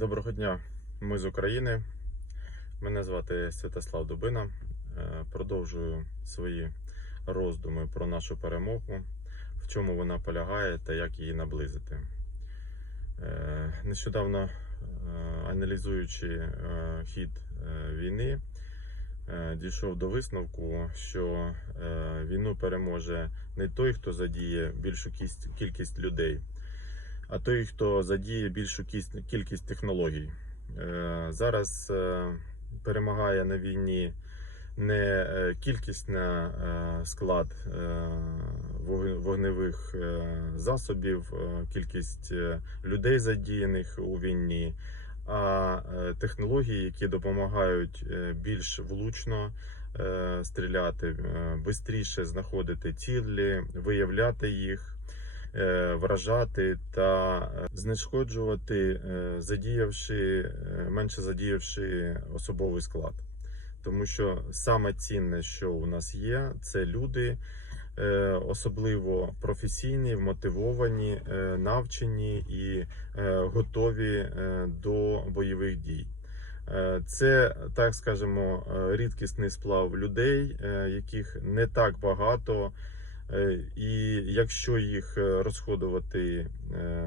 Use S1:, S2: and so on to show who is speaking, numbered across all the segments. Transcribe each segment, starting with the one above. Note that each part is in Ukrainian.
S1: Доброго дня, ми з України. Мене звати Святослав Дубина. Е, Продовжую свої роздуми про нашу перемогу, в чому вона полягає та як її наблизити. Е, Нещодавно е, аналізуючи хід війни, дійшов до висновку, що війну переможе не той, хто задіє більшу кість- кількість людей, а той, хто задіє більшу кість- кількість технологій. Е, Зараз е, перемагає на війні не е, кількість на склад вогневих засобів, кількість людей задіяних у війні, а технології, які допомагають більш влучно стріляти, швидше знаходити цілі, виявляти їх вражати та е, знешкоджувати, е, задіявши е, менше задіявши особовий склад. Тому що саме цінне, що у нас є, це люди, е, особливо професійні, вмотивовані, е, навчені і е, готові е, до бойових дій. Е, Це, так скажемо, е, рідкісний сплав людей, е, яких не так багато. Е, І якщо їх е, розходувати е,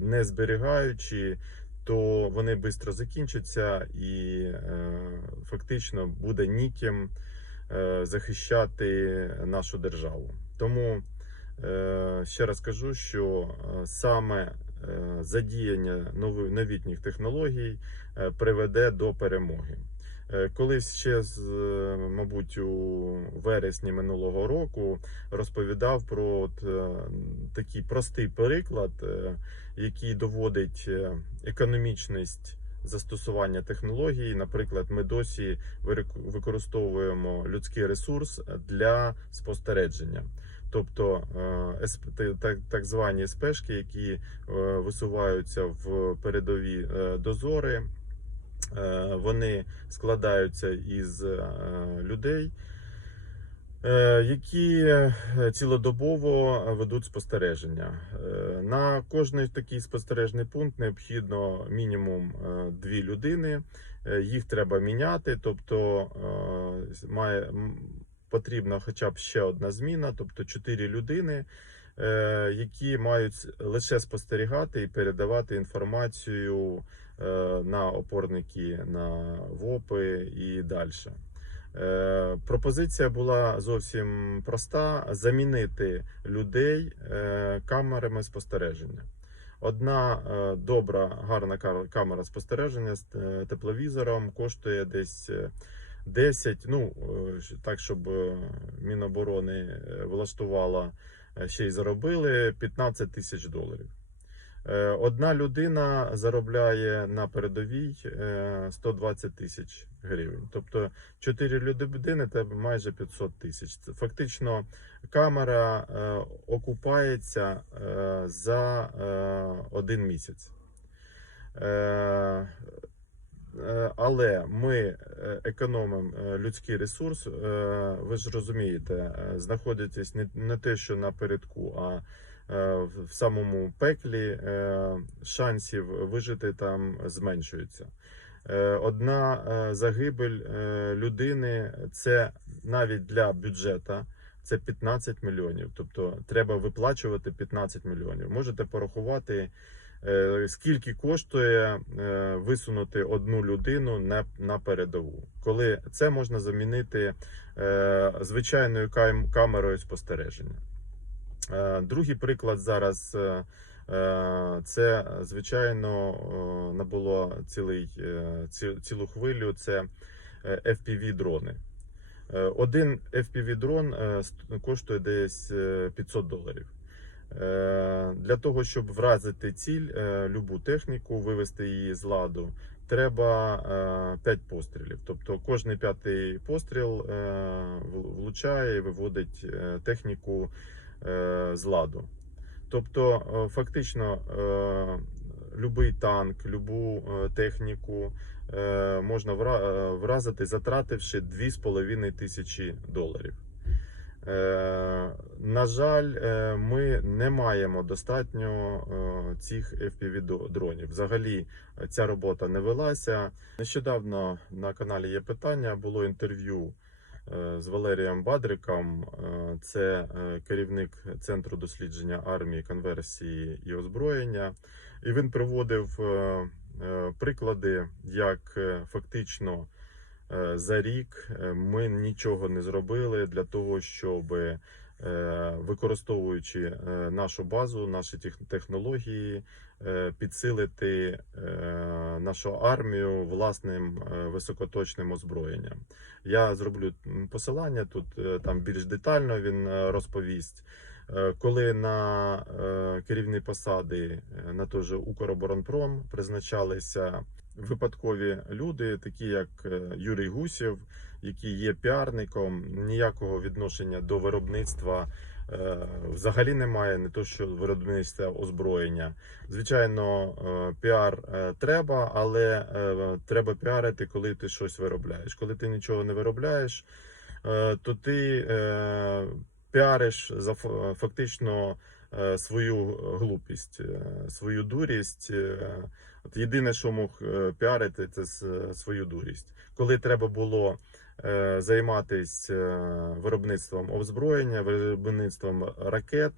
S1: не зберігаючи, то вони швидко закінчаться і фактично буде ніким захищати нашу державу. Тому ще раз кажу, що саме задіяння новітніх технологій приведе до перемоги. Е, Колись ще з, е, мабуть, у вересні минулого року розповідав про от, е, такий простий приклад, який доводить економічність застосування технологій. Наприклад, ми досі використовуємо людський ресурс для спостереження. Тобто так, звані СПшки, які висуваються в передові дозори, Вони складаються із е, людей, е, які е, цілодобово ведуть спостереження. Е, На кожний такий спостережний пункт необхідно мінімум е, дві людини. Е, Їх треба міняти, тобто е, має потрібна хоча б ще одна зміна, тобто чотири людини. Е, Які мають лише спостерігати і передавати інформацію е, на опорники, на ВОПи і далі. Е, Пропозиція була зовсім проста: замінити людей камерами спостереження. Одна добра, гарна камера спостереження з тепловізором коштує десь е, 10, ну так, щоб Міноборони влаштувала, ще й заробили 15 тисяч доларів. Е, Одна людина заробляє на передовій е, 120 тисяч гривень. Тобто 4 людини це майже 500 тисяч. Фактично камера е, окупається е, за е, один місяць. Е, Але ми е, економимо е, людський ресурс. Ви ж розумієте, знаходитесь не, те, що напередку, а е, в самому пеклі шансів вижити там зменшується. Одна загибель людини це навіть для бюджета. Це 15 мільйонів. Тобто треба виплачувати 15 мільйонів. Можете порахувати, скільки коштує е, висунути одну людину на, на передову, коли це можна замінити е, звичайною камерою спостереження. Е, Другий приклад зараз е, е, це звичайно е, набуло цілий, е, ці- цілу хвилю. Це е, FPV-дрони. Е, Один FPV-дрон е, коштує десь е, 500 доларів. Е, Для того, щоб вразити ціль, е, любу техніку, вивести її з ладу, треба 5 пострілів. Тобто кожний п'ятий постріл е, влучає і виводить е, техніку е, з ладу. Тобто, е, фактично, е, любий танк, любу е, техніку е, можна вра- е, вразити, затративши 2,5 тисячі доларів. Е, на жаль, е, ми не маємо достатньо е, цих FPV дронів. Взагалі ця робота не велася. Нещодавно на каналі є питання. Було інтерв'ю з Валерієм Бадриком. Це керівник центру дослідження армії, конверсії і озброєння. І він приводив приклади, як фактично за рік е, ми нічого не зробили для того, щоб е, використовуючи е, нашу базу, наші технології, е, підсилити е, нашу армію власним е, високоточним озброєнням. Я зроблю посилання тут е, там більш детально він е, розповість. Е, Коли на е, керівні посади е, на той же Укроборонпром призначалися випадкові люди, такі як е, Юрій Гусєв, який є піарником, ніякого відношення до виробництва е, взагалі немає, не то що виробництва озброєння. Звичайно, е, піар треба, але треба піарити, коли ти щось виробляєш. Коли ти нічого не виробляєш, то ти піариш за фактично свою глупість, свою дурість. Е, От єдине, що мог е, піарити, це свою дурість. Коли треба було е, займатися виробництвом озброєння, виробництвом ракет,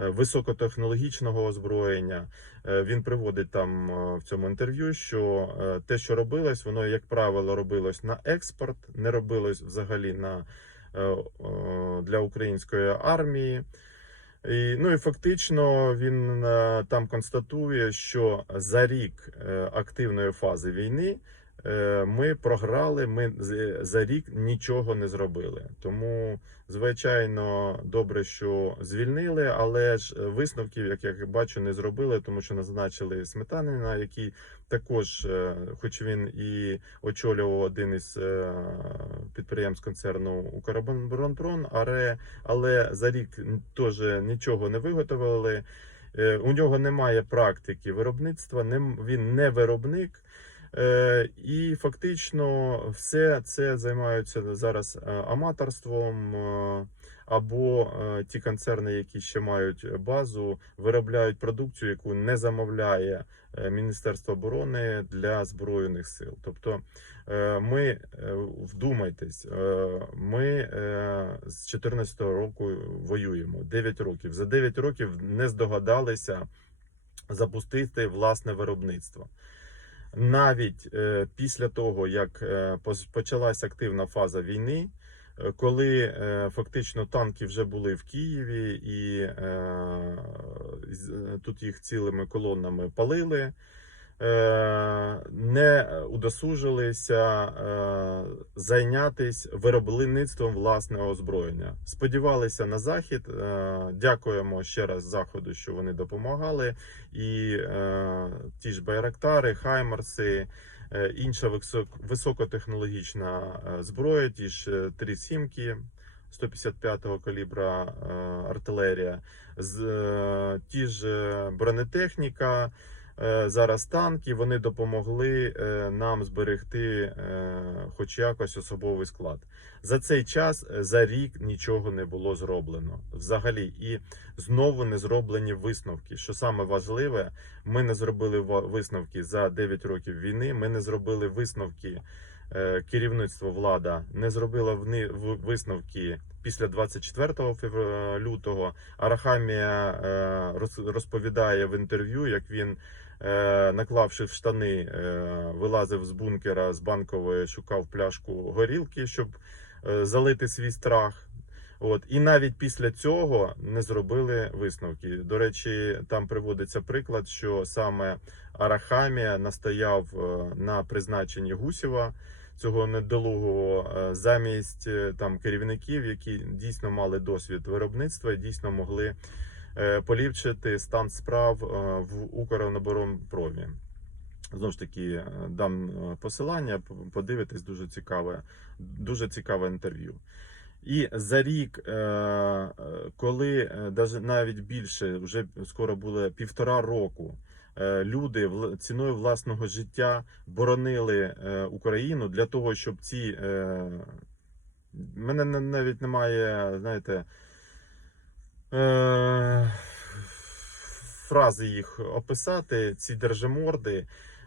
S1: е, високотехнологічного озброєння, е, він приводить там е, в цьому інтерв'ю, що е, те, що робилось, воно, як правило, робилось на експорт, не робилось взагалі на, е, е, для української армії. І, ну і фактично він е, там констатує, що за рік е, активної фази війни ми програли, ми за рік нічого не зробили. Тому, звичайно, добре, що звільнили, але ж висновків, як я бачу, не зробили, тому що назначили Сметанина, який також, е, хоч він і очолював один із е, підприємств концерну Укроборонпром, але але за рік теж нічого не виготовили. Е, У нього немає практики виробництва, він не виробник. Е, І фактично все це займаються зараз е, аматорством. е, Або ті концерни, які ще мають базу, виробляють продукцію, яку не замовляє Міністерство оборони для збройних сил. Тобто ми вдумайтесь, ми з 14 року воюємо 9 років. За 9 років не здогадалися запустити власне виробництво. Навіть е, після того, як е, почалась активна фаза війни, е, коли фактично танки вже були в Києві, і тут їх цілими колонами палили, не удосужилися е, зайнятися виробництвом власного озброєння. Сподівалися на захід. Е, дякуємо ще раз заходу, що вони допомагали. І е, ті ж байрактари, хаймарси. е, Інша високотехнологічна е, зброя, ті ж е, три сімки 155-го калібра е, артилерія, е, ті ж е, бронетехніка, е, зараз танки, вони допомогли е, нам зберегти е, хоч якось особовий склад. За цей час, е, за рік нічого не було зроблено взагалі. І знову не зроблені висновки. Що саме важливе, ми не зробили висновки за 9 років війни. Ми не зробили висновки. е, Керівництво влада не в- висновки після 24 лютого. Арахамія е, роз- розповідає в інтерв'ю, як він, е, наклавши в штани, е, вилазив з бункера з банкової, шукав пляшку горілки, щоб е, залити свій страх. От і навіть після цього не зробили висновки. До речі, там приводиться приклад, що саме Арахамія настояв е, на призначенні Гусєва, цього недолугого, е, замість е, там керівників, які дійсно мали досвід виробництва і дійсно могли е, поліпшити стан справ е, в Укроборонпромі. Знову ж таки, е, дам е, посилання, подивитись дуже цікаве, дуже цікаве інтерв'ю. І за рік, е, е, коли е, навіть більше, вже скоро буде півтора року, е, люди ціною власного життя боронили е, Україну для того, щоб ці е, мене на- навіть немає, знаєте, е, фрази їх описати. Ці держиморди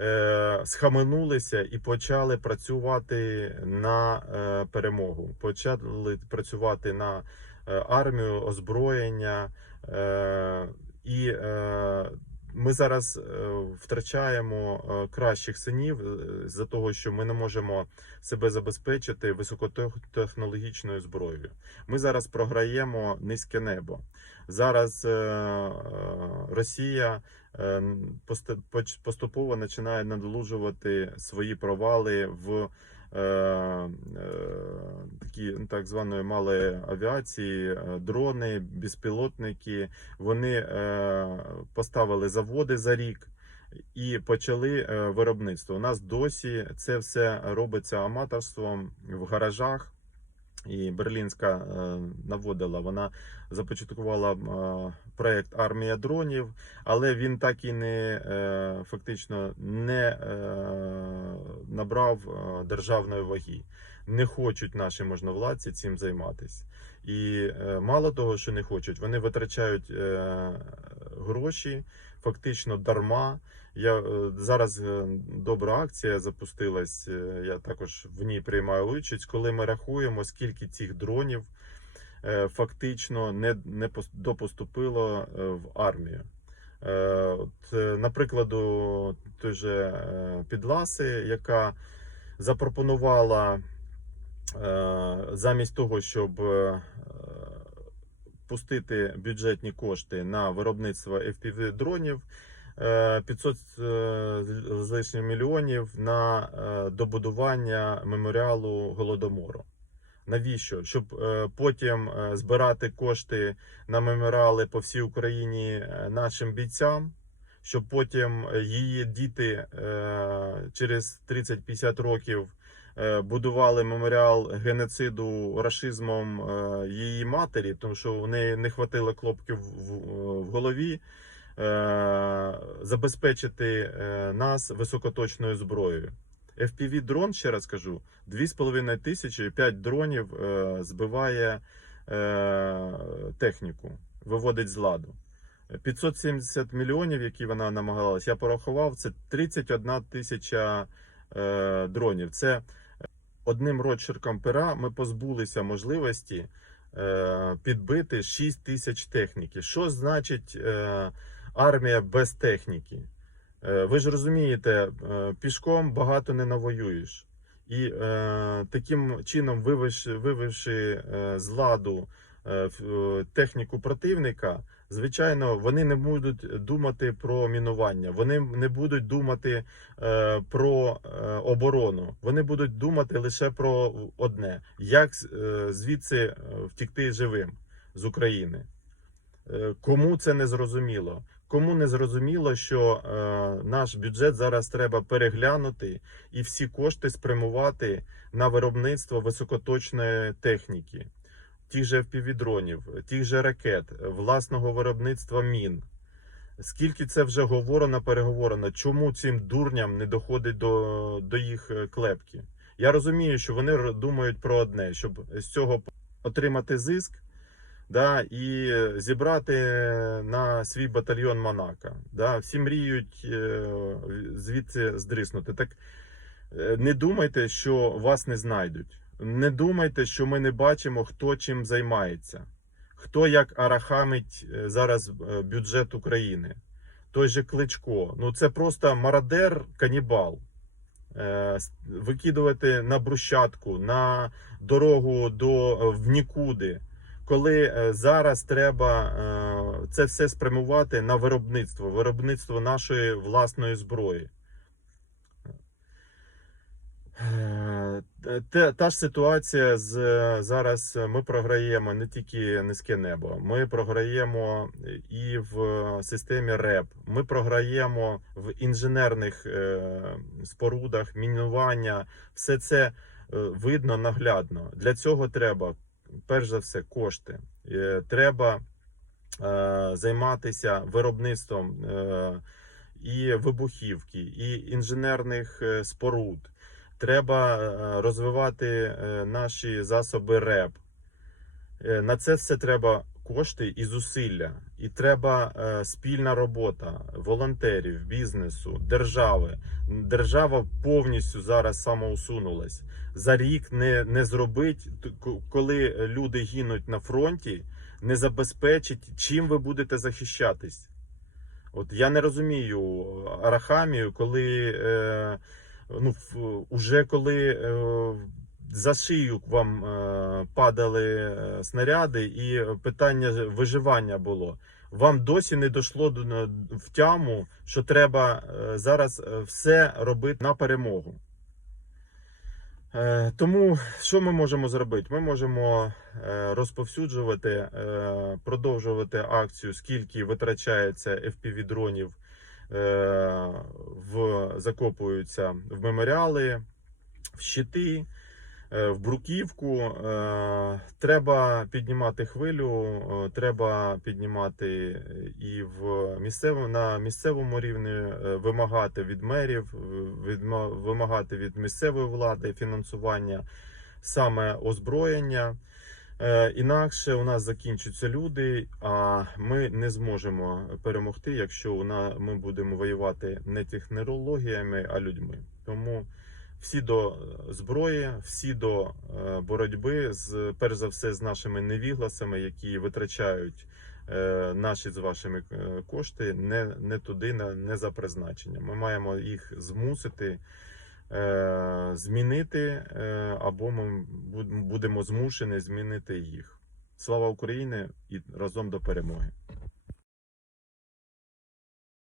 S1: е, схаменулися і почали працювати на е, перемогу. Почали працювати на е, армію, озброєння. Е, і е, ми зараз е, втрачаємо е, кращих синів з-за того, що ми не можемо себе забезпечити високотехнологічною зброєю. Ми зараз програємо низьке небо. Зараз Росія е, поступово починає надолужувати свої провали в е, е, такі ну, так званої малої авіації, дрони, безпілотники. Вони поставили заводи за рік. І почали виробництво. У нас досі це все робиться аматорством в гаражах. І Берлінська е, наводила, вона започаткувала е, проект Армія дронів, але він так і не е, фактично не набрав державної ваги. Не хочуть наші можновладці цим займатися. І мало того, що не хочуть, вони витрачають гроші фактично дарма. Я е, зараз е, добра акція запустилась. е, Я також в ній приймаю участь, коли ми рахуємо, скільки цих дронів фактично не, не допоступило в армію. От, наприклад, той же Підласи, яка запропонувала замість того, щоб пустити бюджетні кошти на виробництво FPV дронів. Е, 500 е, з лишнім мільйонів на е, добудування меморіалу голодомору. Навіщо? Щоб е, потім е, збирати кошти на меморіали по всій Україні е, нашим бійцям, щоб потім е, її діти е, через 30-50 років е, будували меморіал геноциду рашизмом е, її матері, тому що у неї не хватило клопків в, в голові. Е, Забезпечити е, нас високоточною зброєю. FPV дрон, ще раз кажу, 2,5 тисячі, 5 дронів е, збиває техніку, виводить з ладу. 570 мільйонів, які вона намагалась, я порахував, це 31 тисяча дронів. Це одним розчерком пера ми позбулися можливості підбити 6 тисяч техніки. Що значить армія без техніки? Е, Ви ж розумієте, е, пішком багато не навоюєш. І е, таким чином, вивівши, вивівши е, з ладу е, техніку противника, звичайно, вони не будуть думати про мінування, вони не будуть думати е, про оборону. Вони будуть думати лише про одне: як звідси втікти живим з України. Кому це не зрозуміло? Кому не зрозуміло, що е, наш бюджет зараз треба переглянути і всі кошти спрямувати на виробництво високоточної техніки, тих же FPV-дронів, тих же ракет, власного виробництва мін. Скільки це вже говорено, переговорено, чому цим дурням не доходить до, до їх е, клепки? Я розумію, що вони думають про одне, щоб з цього отримати зиск да, і зібрати на свій батальйон Монако. Да. Всі мріють е, звідси здриснути. Так е, не думайте, що вас не знайдуть. Не думайте, що ми не бачимо, хто чим займається, хто як арахамить е, зараз бюджет України. Той же Кличко. Ну це просто мародер, канібал. Викидувати на брусчатку, на дорогу до в нікуди коли е, зараз треба е, це все спрямувати на виробництво, виробництво нашої власної зброї. Е, Та, та ж ситуація з зараз ми програємо не тільки низьке небо, ми програємо і в системі РЕП. Ми програємо в інженерних е, спорудах, мінування. Все це видно наглядно. Для цього треба перш за все кошти. Е, Треба е, займатися виробництвом е, і вибухівки, і інженерних споруд. треба розвивати наші засоби РЕП. На це все треба кошти і зусилля. І треба е, спільна робота волонтерів, бізнесу, держави. Держава повністю зараз самоусунулась. За рік не, не зробить, коли люди гинуть на фронті, не забезпечить, чим ви будете захищатись. От я не розумію Арахамію, коли е, ну, в- уже коли е, за шию вам е, падали е, снаряди, і питання виживання було. Вам досі не дійшло в тяму, що треба е, зараз все робити на перемогу. Тому що ми можемо зробити? Ми можемо розповсюджувати, продовжувати акцію, скільки витрачається FPV-дронів, е, в, закопуються в меморіали, в щити, в бруківку. Е, Треба піднімати хвилю, е, треба піднімати і в місцевому на місцевому рівні, е, вимагати від мерів, відма- вимагати від місцевої влади фінансування саме озброєння. Е, Інакше у нас закінчаться люди, а ми не зможемо перемогти, якщо ми будемо воювати не технологіями, а людьми. Тому всі до зброї, всі до е, боротьби з перш за все з нашими невігласами, які витрачають е, наші з вашими е, кошти не, не туди, не, за призначенням. Ми маємо їх змусити е, змінити, е, або ми будемо змушені змінити їх. Слава Україні і разом до перемоги!